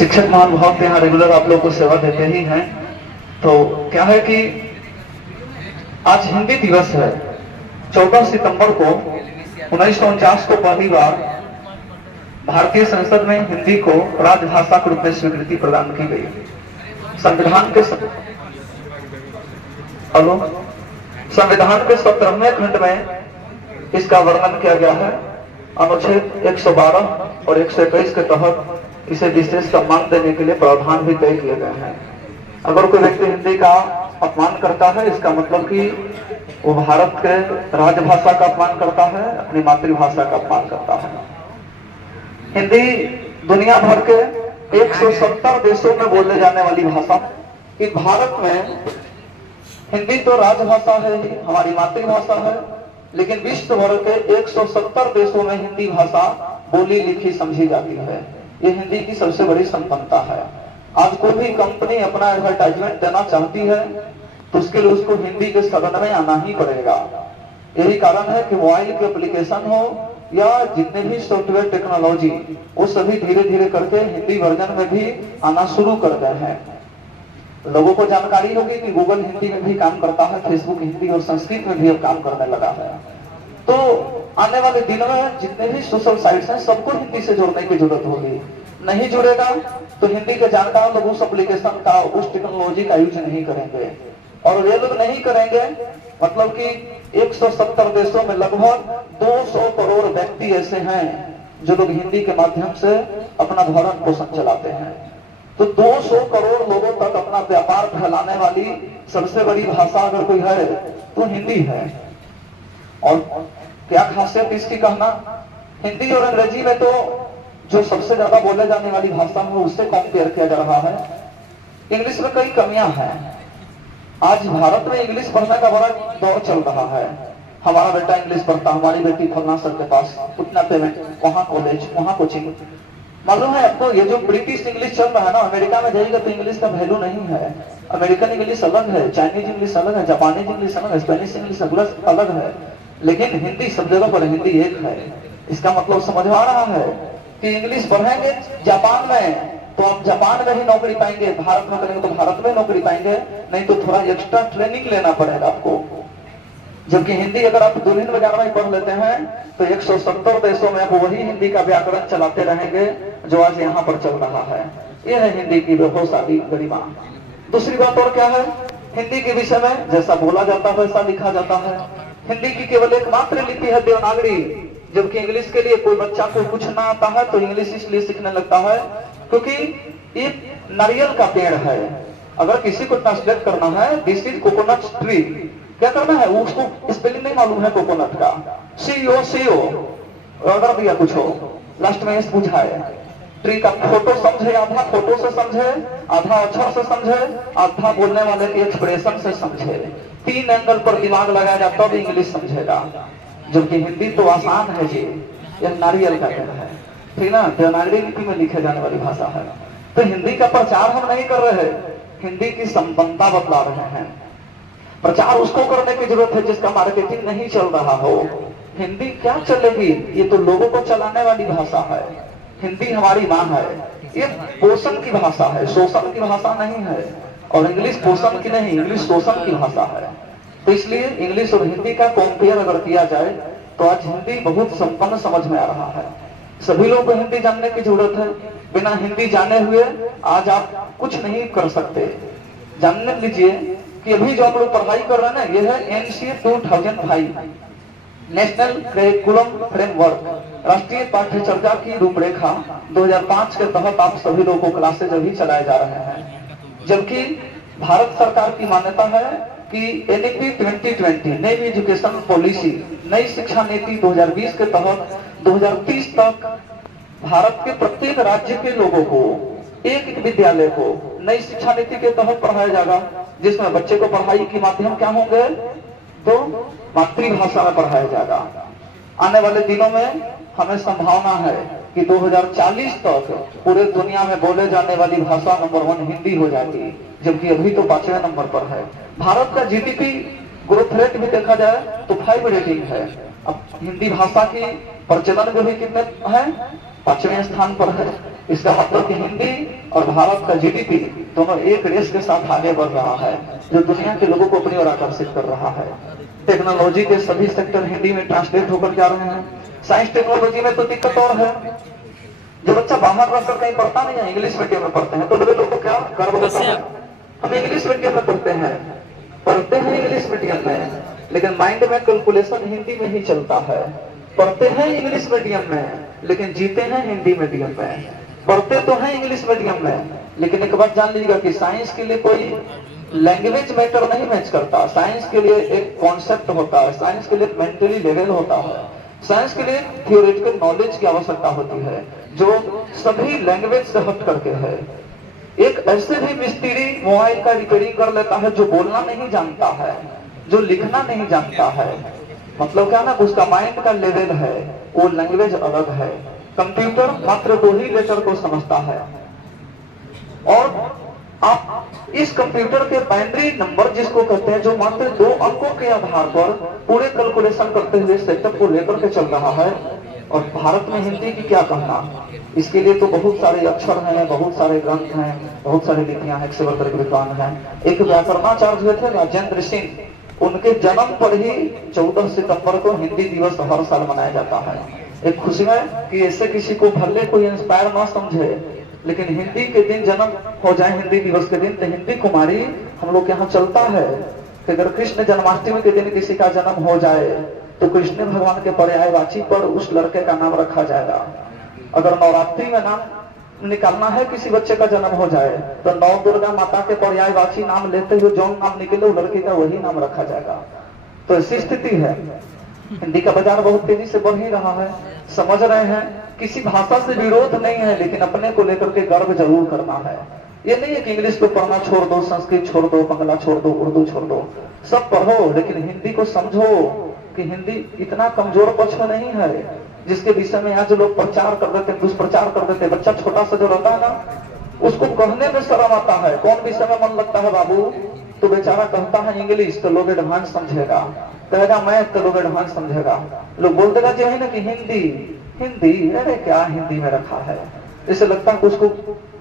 शिक्षक महानुभाव के यहाँ रेगुलर आप लोग को सेवा देते ही हैं। तो क्या है कि आज हिंदी दिवस है। 14 सितंबर को 1949 को पहली बार भारतीय संसद में हिंदी को राजभाषा के रूप में स्वीकृति प्रदान की गई। संविधान के 17वें खंड में इसका वर्णन किया गया है। अनुच्छेद 112 और 121 के तहत इसे विशेष सम्मान देने के लिए प्रावधान भी तय किए गए हैं। अगर कोई व्यक्ति हिंदी का अपमान करता है, इसका मतलब कि वो भारत के राजभाषा का अपमान करता है, अपनी मातृभाषा का अपमान करता है। हिंदी दुनिया भर के 170 देशों में बोले जाने वाली भाषा। कि भारत में हिंदी तो राजभाषा है, हमारी मातृभाषा है, लेकिन विश्व भर के 170 देशों में हिंदी भाषा बोली लिखी समझी जाती है। ये हिंदी की सबसे बड़ी संपन्नता है। आज कोई भी कंपनी अपना एडवर्टाइजमेंट देना चाहती है तो उसके लिए उसको हिंदी के सदन में आना ही पड़ेगा। यही कारण है कि मोबाइल के एप्लीकेशन हो या जितने भी सॉफ्टवेयर टेक्नोलॉजी, वो सभी धीरे धीरे करके हिंदी वर्जन में भी आना शुरू कर गए हैं। लोगों को जानकारी होगी कि गूगल हिंदी में भी काम करता है, फेसबुक हिंदी और संस्कृत में भी अब काम करने लगा है। तो आने वाले दिनों में जितने भी सोशल साइट्स हैं सबको हिंदी से जोड़ने की जरूरत होगी। नहीं जुड़ेगा तो हिंदी के जानकार लोग उस एप्लीकेशन का, उस टेक्नोलॉजी का यूज नहीं करेंगे। और वे लोग नहीं करेंगे मतलब कि 170 देशों में लगभग 200 करोड़ व्यक्ति ऐसे हैं जो लोग हिंदी के माध्यम से अपना भरण पोषण चलाते हैं। तो 200 करोड़ लोगों तक अपना व्यापार फैलाने वाली सबसे बड़ी भाषा अगर कोई है तो हिंदी है। और क्या खासियत इसकी कहना, हिंदी और अंग्रेजी में तो जो सबसे ज्यादा बोले जाने वाली भाषा है उससे कंपेयर किया जा रहा है। इंग्लिश में कई कमियां हैं। आज भारत में इंग्लिश पढ़ने का बड़ा दौर चल रहा है। हमारा बेटा इंग्लिश पढ़ता, हमारी बेटी फलना सर के पास, उतना पेमेंट, वहां कॉलेज, वहां कोचिंग। मालूम है आपको ये जो ब्रिटिश इंग्लिश चल रहा है ना, अमेरिका में जाइएगा तो इंग्लिश का वैल्यू नहीं है। अमेरिकन इंग्लिश अलग है, चाइनीज इंग्लिश अलग है, जापानीज इंग्लिश अलग है, स्पेनिश इंग्लिश अलग है, लेकिन हिंदी सब जगह पर हिंदी एक है। इसका मतलब समझ आ रहा है कि इंग्लिश पढ़ेंगे जापान में तो आप जापान में ही नौकरी पाएंगे, भारत में करेंगे तो भारत में नौकरी पाएंगे, नहीं तो थोड़ा एक्स्ट्रा ट्रेनिंग लेना पड़ेगा आपको। जबकि हिंदी अगर आप दुल्हन वगैरह में पढ़ लेते हैं तो 170 देशों में आप वही हिंदी का व्याकरण चलाते रहेंगे जो आज यहाँ पर चल रहा है। यह है हिंदी की वैभवशाली गरिमा। दूसरी बात और क्या है, हिंदी के विषय में जैसा बोला जाता है वैसा लिखा जाता है। हिंदी की केवल एकमात्र लिपि है देवनागरी। जबकि इंग्लिश के लिए कोई बच्चा को कुछ ना आता है तो इंग्लिश इसलिए सीखने लगता है क्योंकि ये नारियल का पेड़ है। अगर किसी को ट्रांसलेट करना है दिस इज कोकोनट ट्री, क्या करना है, उसको स्पेलिंग नहीं मालूम है कोकोनट का, CO अगर दिया कुछ हो लास्ट में बुझाए। ट्री का फोटो समझे, आधा फोटो से समझे, आधा अक्षर से समझे, आधा बोलने वाले के एक्सप्रेशन से समझे। 3 एंगल पर दिमाग लगाया जाए तब इंग्लिश समझेगा। जबकि हिंदी तो आसान है जी, यह नारियल का पेड़ है, ठीक ना, देवनागरी लिपि में लिखे जाने वाली भाषा है। तो हिंदी का प्रचार हम नहीं कर रहे, हिंदी की संपन्नता बतला रहे हैं। प्रचार उसको करने की जरूरत है जिसका मार्केटिंग नहीं चल रहा हो। हिंदी क्या चलेगी, ये तो लोगों को चलाने वाली भाषा है। हिंदी हमारी मां है, ये पोषण की भाषा है, शोषण की भाषा नहीं है। और इंग्लिश पोषण की नहीं, इंग्लिश शोषण की भाषा है। तो इसलिए इंग्लिश और हिंदी का कंपेयर अगर किया जाए तो आज हिंदी बहुत संपन्न समझ में आ रहा है। सभी लोगों को हिंदी जानने की जरूरत है। बिना हिंदी जाने हुए आज आप कुछ नहीं कर सकते। जानने लीजिए कि अभी जो आप लोग पढ़ाई कर रहे हैं ना, यह है NCA 2005 नेशनल करिकुलम फ्रेमवर्क, राष्ट्रीय पाठ्यचर्या की रूपरेखा 2005 के तहत आप सभी लोगों को क्लासेज अभी चलाए जा रहे हैं। जबकि भारत सरकार की मान्यता है कि NEP 2020 नई एजुकेशन पॉलिसी, नई शिक्षा नीति 2020 के तहत 2030 तक भारत के प्रत्येक राज्य के लोगों को एक विद्यालय को नई शिक्षा नीति के तहत पढ़ाया जाएगा, जिसमें बच्चे को पढ़ाई के माध्यम क्या होंगे, तो मातृभाषा में पढ़ाया जाएगा। आने वाले दिनों में हमें संभावना है कि 2040 तक पूरे दुनिया में बोले जाने वाली भाषा नंबर 1 हिंदी हो जाएगी, जबकि अभी तो 5वें नंबर पर है। भारत का GDP ग्रोथ रेट भी देखा जाए तो 5 रेटिंग है। अब हिंदी भाषा की प्रचलन जो भी कितने है, 5वें स्थान पर है। इसका मतलब कि हिंदी और भारत का जीडीपी दोनों एक रेस के साथ आगे बढ़ रहा है, जो दुनिया के लोगों को अपनी ओर आकर्षित कर रहा है। टेक्नोलॉजी के सभी सेक्टर हिंदी में ट्रांसलेट होकर जा रहे हैं। साइंस टेक्नोलॉजी में तो दिक्कत और है, जो बच्चा बाहर रहकर कहीं पढ़ता नहीं है, इंग्लिश मीडियम में पढ़ते हैं, तो बड़े लोगों को क्या गर्व होता है, हम इंग्लिश मीडियम में पढ़ते हैं इंग्लिश मीडियम में, लेकिन माइंड में कैलकुलेशन हिंदी में ही चलता है। पढ़ते हैं इंग्लिश मीडियम में लेकिन जीते हैं हिंदी मीडियम में। पढ़ते तो हैं इंग्लिश मीडियम में, लेकिन एक बात जान लीजिएगा कि साइंस के लिए कोई लैंग्वेज मैटर नहीं मैच करता। साइंस के लिए एक कॉन्सेप्ट होता है, साइंस के लिए एक मेंटली लेवल होता है, साइंस के लिए थियोरेटिकल नॉलेज की आवश्यकता होती है, जो सभी लैंग्वेज से हट करके है। एक ऐसे भी मिस्त्री मोबाइल का रिपेयरिंग कर लेता है जो बोलना नहीं जानता है, जो लिखना नहीं जानता है, मतलब क्या ना, उसका माइंड का लेवल है, वो लैंग्वेज अलग है। कंप्यूटर मात्र 2 ही लेटर को समझता है, और आप इस कंप्यूटर के बाइनरी नंबर जिसको कहते हैं, जो मात्र 2 अंकों के आधार पर पूरे कैलकुलेशन करते हुए सेटअप को लेकर के चल रहा है। और भारत में हिंदी की क्या कहना, इसके लिए तो बहुत सारे अक्षर हैं, बहुत सारे ग्रंथ हैं, बहुत सारी लिपियां हैं, 172 विद्वान हैं। एक व्याकरणाचार्य हुए थे राजेंद्र सिंह, उनके जन्म पर ही 14 सितंबर को हिंदी दिवस हर साल मनाया जाता है। एक खुशी है कि ऐसे किसी को भले कोई इंस्पायर ना समझे, लेकिन हिंदी के दिन जन्म हो जाए, हिंदी दिवस के दिन, तो हिंदी कुमारी हम लोग यहाँ चलता है कि अगर कृष्ण जन्माष्टमी के दिन किसी का जन्म हो जाए तो कृष्ण भगवान के पर्यायवाची पर उस लड़के का नाम रखा जाएगा। अगर नवरात्रि में नाम निकालना है, किसी बच्चे का जन्म हो जाए, तो नौ दुर्गा माता के पर्यायवाची नाम लेते हुए जो नाम निकले वो लड़के का वही नाम रखा जाएगा। तो ऐसी स्थिति है। हिंदी का बाजार बहुत तेजी से बढ़ ही रहा है, समझ रहे हैं। किसी भाषा से विरोध नहीं है, लेकिन अपने को लेकर के गर्व जरूर करना है। ये नहीं है कि इंग्लिश को पढ़ना छोड़ दो, संस्कृत छोड़ दो, बंगला छोड़ दो, उर्दू छोड़ दो, सब पढ़ो, लेकिन हिंदी को समझो कि हिंदी इतना कमजोर पक्ष नहीं है जिसके विषय में आज लोग प्रचार कर देते हैं, दुष्प्रचार कर देते हैं। बच्चा छोटा सा जो रहता है ना, उसको कहने में शर्म आता है, कौन विषय में मन लगता है बाबू, तो बेचारा कहता है इंग्लिश, तो लोग एडवांस समझेगा, कहेगा मैथ, तो लोग एडवांस समझेगा। लोग बोल देगा जो है ना कि हिंदी हिंदी, अरे क्या हिंदी में रखा है, इसे लगता है कि उसको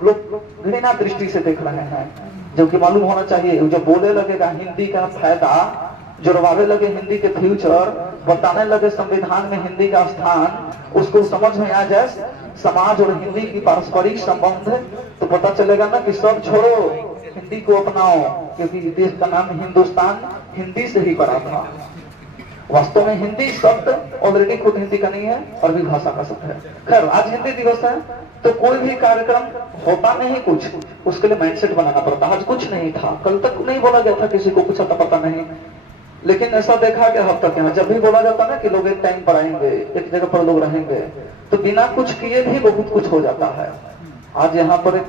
लोग घृणा दृष्टि से देख रहे हैं, जबकि मालूम होना चाहिए जब बोले लगेगा हिंदी का फायदा, जुड़वावे लगे हिंदी के फ्यूचर, बताने लगे संविधान में हिंदी का स्थान, उसको समझ में आ जाए समाज और हिंदी की पारस्परिक संबंध, तो पता चलेगा ना कि सब छोड़ो, हिंदी को अपनाओ, क्योंकि देश का नाम हिंदुस्तान हिंदी से ही पड़ा था। वास्तव में हिंदी शब्द ऑलरेडी खुद हिंदी का नहीं है, अरबी भाषा का शब्द है। खैर, आज हिंदी दिवस है, तो कोई भी कार्यक्रम होता नहीं कुछ, उसके लिए माइंडसेट बनाना पड़ता। आज कुछ नहीं था, कल तक नहीं बोला गया था, किसी को कुछ पता नहीं, लेकिन ऐसा देखा कि अब तक यहाँ जब भी बोला जाता ना कि लोग एक टाइम पर आएंगे, एक जगह पर लोग रहेंगे, तो बिना कुछ किए भी बहुत कुछ हो जाता है। आज यहाँ पर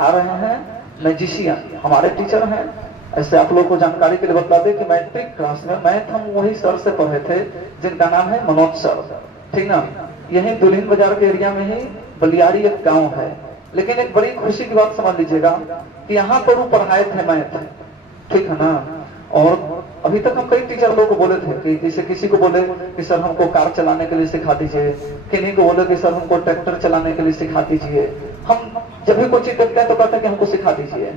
आ रहे हैं मैजिशियन, हमारे टीचर हैं। ऐसे आप लोग को जानकारी के लिए बता दें कि मैट्रिक क्लास में मैथ हम वही सर से पढ़े थे जिनका नाम है मनोज सर, ठीक ना। यही दुल्हिन बाजार के एरिया में ही बलियारी एक गाँव है। लेकिन एक बड़ी खुशी की बात समझ लीजिएगा कि यहाँ पर वो पढ़ाए थे मैथ, ठीक है ना। और अभी तक हम कई टीचर लोगों को बोले थे कि जैसे किसी को बोले कि सर हमको कार चलाने के लिए सिखा दीजिए, किन्हीं को बोले कि सर हमको ट्रैक्टर चलाने के लिए सिखा दीजिए। हम जब भी कोई चीज देखते हैं तो कहते हैं कि हमको सिखा दीजिए।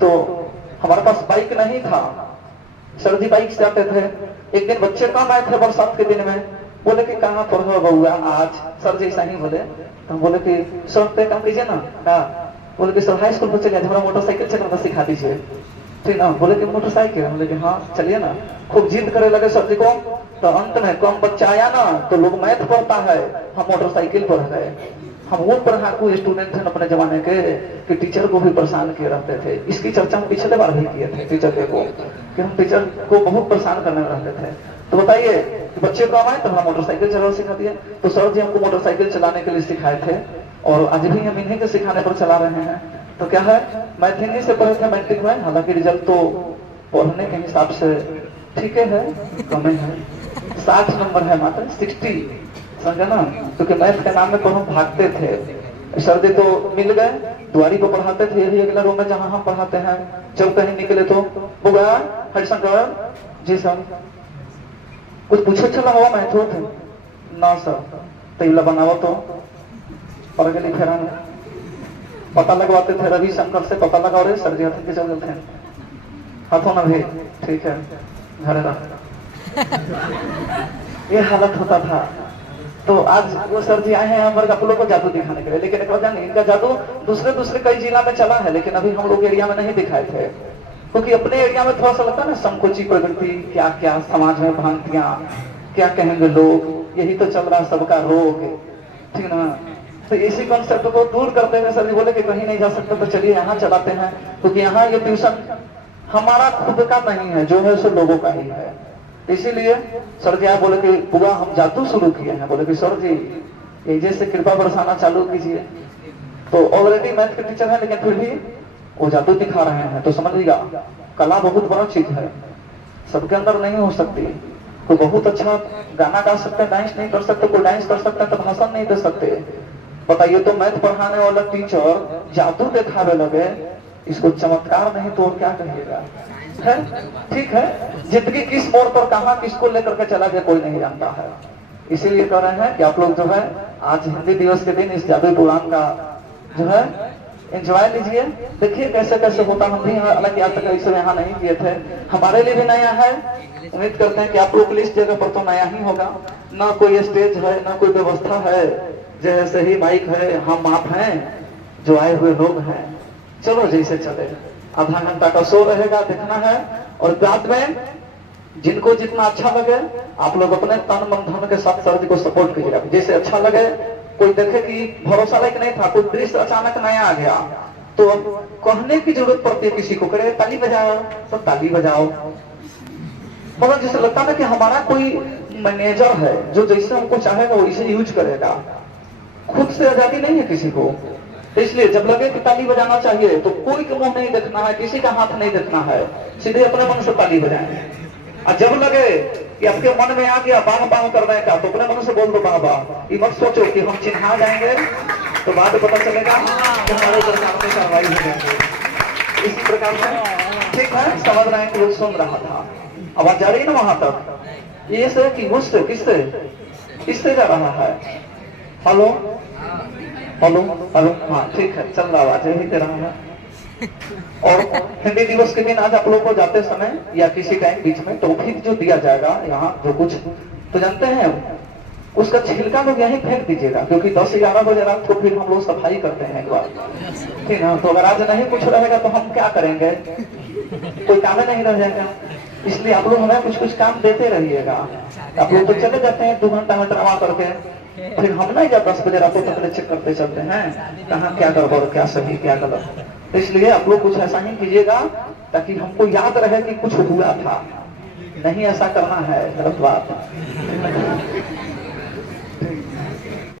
तो हमारे पास बाइक नहीं था, सर जी बाइक से आते थे। एक दिन बच्चे कम आए थे बरसात के दिन में, बोले कि कहाँ पर हो बउआ आज, सर जी ऐसा ही बोले। तो हम बोले कि सर पे काम कीजिए ना, बोले कि सर हाई स्कूल पर चलिए, हमारा मोटरसाइकिल चलाना सिखा दीजिए, ठीक ना। बोले कि मोटरसाइकिल, हम बोले कि हाँ चलिए ना। खूब जिद करे लगे सर जी को, तो अंत में कम बच्चा आया ना, तो लोग मैथ पढ़ता है, हम मोटरसाइकिल पर गए। हम वो पढ़ाकू स्टूडेंट थे अपने जमाने के कि टीचर को भी परेशान किए रहते थे। इसकी चर्चा हम पिछले बार भी किए थे टीचर डे को, कि हम टीचर को बहुत परेशान करने रहते थे। तो बताइए कि बच्चे को आए तो हम मोटरसाइकिल चलाना सिखा दिए। तो सर जी हमको मोटरसाइकिल चलाने के लिए सिखाए थे, और आज भी हम इन्हीं के सिखाने पर चला रहे हैं। तो क्या है, मैथ हिंदी से पढ़े थे मैट्रिक में, हालांकि रिजल्ट तो पढ़ने के हिसाब से ठीक है, कम है, 60 नंबर है मात्र, 60, समझा ना। क्योंकि मैथ के नाम में तो हम भागते थे। सर जी तो मिल गए, द्वारी को पढ़ाते थे, यही अगला रूम में जहाँ हम पढ़ाते हैं। जब कहीं निकले तो बोला हरिशंकर जी सर कुछ पूछे चला हुआ मैथ हो थे ना सर, तैला बनाओ तो और अगली फेरा में पता लगवाते थे रविशंकर से, पता लगा रहे सर जी हाथ के चल थे हाथों में भी, ठीक है घर रख ये हालत होता था। तो आज वो सर जी आए हैं हमारे आप लोगों को जादू दिखाने के लिए, लेकिन एक बात इनका जादू दूसरे कई जिला में चला है, लेकिन अभी हम लोग एरिया में नहीं दिखाए थे, क्योंकि अपने एरिया में थोड़ा सा लगता है ना संकोची प्रवृत्ति, क्या क्या समाज में भ्रांतियां, क्या कहेंगे लोग, यही तो चल रहा सबका रोग, ठीक ना। तो इसी कॉन्सेप्ट को दूर करते हुए सर जी बोले कि कहीं नहीं जा सकते तो चलिए यहाँ चलाते हैं, क्योंकि यहाँ ये ट्यूशन हमारा खुद का नहीं है, जो है सो लोगों का ही है। इसीलिए सर जी बोले कि बुआ हम जादू शुरू किए हैं। बोले कि सर जी ये जैसे कृपा बरसाना चालू कीजिए। तो ऑलरेडी मैथ के टीचर है, लेकिन फिर भी वो जादू दिखा रहे हैं। तो समझिएगा कला बहुत बड़ा चीज है, सबके अंदर नहीं हो सकती। कोई बहुत अच्छा गाना गा सकते हैं, डांस नहीं कर सकते, कोई डांस कर सकता है तो भाषण नहीं दे सकते। बताइए तो मैथ पढ़ाने वाला टीचर जादू दिखाने लगे, इसको चमत्कार नहीं तो और क्या कहिएगा, है ठीक है। जिंदगी किस मोड़ पर कहां किसको लेकर के चला गया कोई नहीं जानता है। इसीलिए कह रहे हैं कि आप लोग जो है आज हिंदी दिवस के दिन इस जादू पुराण का जो है एंजॉय लीजिए, देखिए कैसे कैसे होता। हम भी हालांकि आज तक इसे यहाँ नहीं किए थे, हमारे लिए भी नया है। उम्मीद करते हैं कि आप लोग इस जगह पर तो नया ही होगा, ना कोई स्टेज है ना कोई व्यवस्था है, जैसे ही माइक है, हम आप हैं जो आए हुए लोग हैं, चलो जैसे चले। आधा घंटा का शो रहेगा, देखना है। और बाद में जिनको जितना अच्छा लगे आप लोग अपने तन मन धन के साथ सर जी को सपोर्ट कीजिएगा। जैसे अच्छा लगे, कोई देखे कि भरोसा लायक नहीं था, कोई दृश्य अचानक नया आ गया तो अब कहने की जरूरत पड़ती है किसी को, करे ताली बजाओ तो ताली बजाओ। मतलब जैसे लगता है कि हमारा कोई मैनेजर है जो जैसे हमको चाहेगा वैसे यूज करेगा, खुद से आजादी नहीं है किसी को। इसलिए जब लगे कि ताली बजाना चाहिए तो कोई का मुंह नहीं देखना है, किसी का हाथ नहीं देखना है, सीधे अपने मन से ताली बजाएं। और जब लगे कि आपके मन में आ गया बांग बांग करने का तो अपने मन से बोल दो बांग बांग। ये मत सोचो कि हम चिन्हा जाएंगे तो बाद में पता चलेगा कि हमारे सरकार में कार्रवाई हो जाएंगे। इसी प्रकार से ठीक है, समझ रहे हैं कि वो सुन रहा था, आवाज जा रही है ना वहां तक। ये से कि मुझसे किससे किससे जा रहा है, हेलो हेलो हेलो, हाँ ठीक है चल रहा आवाज यही दे रहा है। और हिंदी दिवस के दिन आज आप लोगों को जाते समय या किसी टाइम बीच में टॉफी जो दिया जाएगा यहाँ जो कुछ तो जानते हैं उसका छिलका लोग यहीं फेंक दीजिएगा, क्योंकि 10-11 बजे रात को फिर हम लोग सफाई करते हैं एक बार, ठीक है। तो अगर आज नहीं कुछ रहेगा तो हम क्या करेंगे, कोई काम नहीं रह जाएगा। इसलिए आप लोग हमें कुछ कुछ काम देते रहिएगा। आप लोग तो चले जाते हैं 2 घंटा में ड्रामा करके, फिर हम नहीं जब 10 बजे रातों तक चेक करते चलते हैं कहाँ क्या गड़बड़ क्या सही क्या गलत। तो इसलिए आप लोग कुछ ऐसा ही कीजिएगा ताकि हमको याद रहे कि कुछ हुआ था, नहीं ऐसा करना है गलत बात।